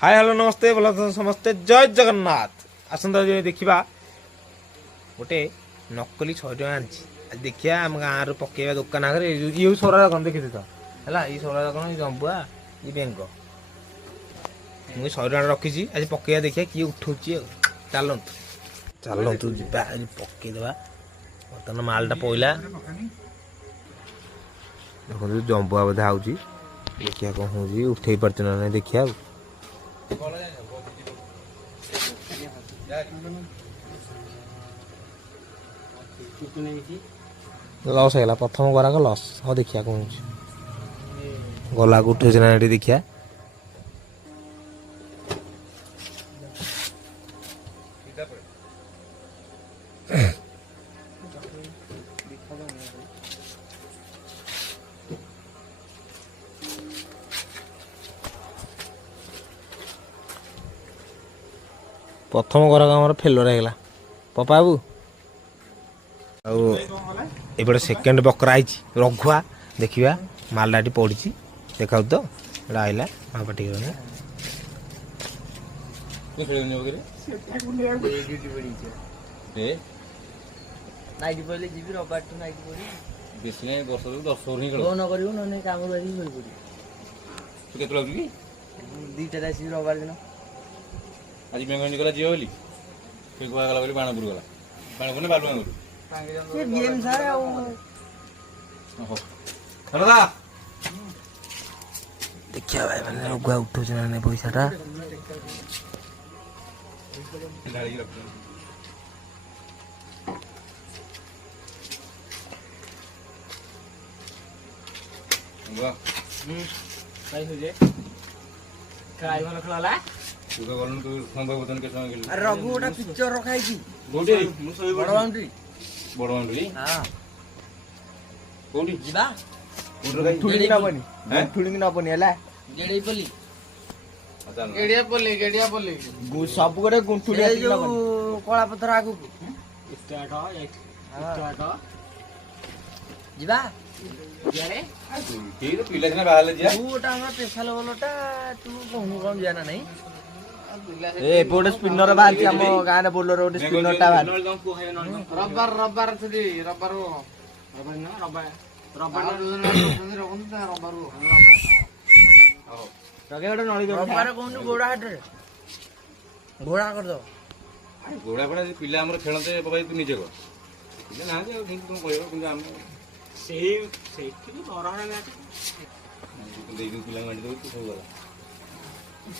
hi hello नमस्ते भल समस्ते जय जगन्नाथ आसंता देखा गोटे नकली 100 टका आनी आज देखिया आम गाँव पकेवा दुकान आगे ये सोरा दোकान देखी तो है ये सोरा दोकान ये जंबुआ ये बेंग मुझे 100 टका रखी आज पकेवा देखिया किए उठू चलतु चलतु जा पकईदे बर्तमान मालटा पड़ा देखो जंबुआ बोधे आऊँगी देखिया कौन हो उठे पार्च ना नहीं देखिया लस है प्रथम गराक लस हाँ देखिया कौन गला उठे ना देखिया प्रथम गराक आम फेलर है पपा बाबू आउे सेकेंड बकरा आई रघुआ देखा मालटा ये पड़ी देखा तो ये आईला पाटी रविवार दिन आज बेंगली गला जीव बोली फिर गला बोली बाणपुर गला बाणपुर ने बालुआ से गेम सारे ओहो हरदा देखिया भाई मैंने रघुआ उठो ना पैसाटा गाड़ी रख वाह काई हो जे काय वाला खलाला तुका गलन तू संभव बतन के समय गेल अरे रघु ओटा पिक्चर रखाई छी गोटे बड़ बाउंड्री हां कोडी जिबा ठुलिंग ना बनी हैं ठुलिंग ना बनी हला गेड़ी पल्ली गेड़िया पल्ली सब गोटे गुंठुली ना बनी कोला पत्थर आगु स्टार्ट जिबा यारे ठीक तो पिला ना बाहर ले जा तू ओटा हमरा स्पेशल वालाटा तू कहू कौन जाना नहीं ए पोड स्पिनर बाहर छी हम गां रे बोलर ओड स्पिनर टा बाहर रब्बर छदी रब्बर ना रब्बर रगे ओड नळी दो रब्बर कोन गोडा हट रे घोड़ा कर दो घोड़ा पड़ा पिला हमर खेलते बाबा तू निजे को पिला ना जे तुम कहबो कि हम सेही सेठी बरा ना देई पिला मंडी दो तू हो गला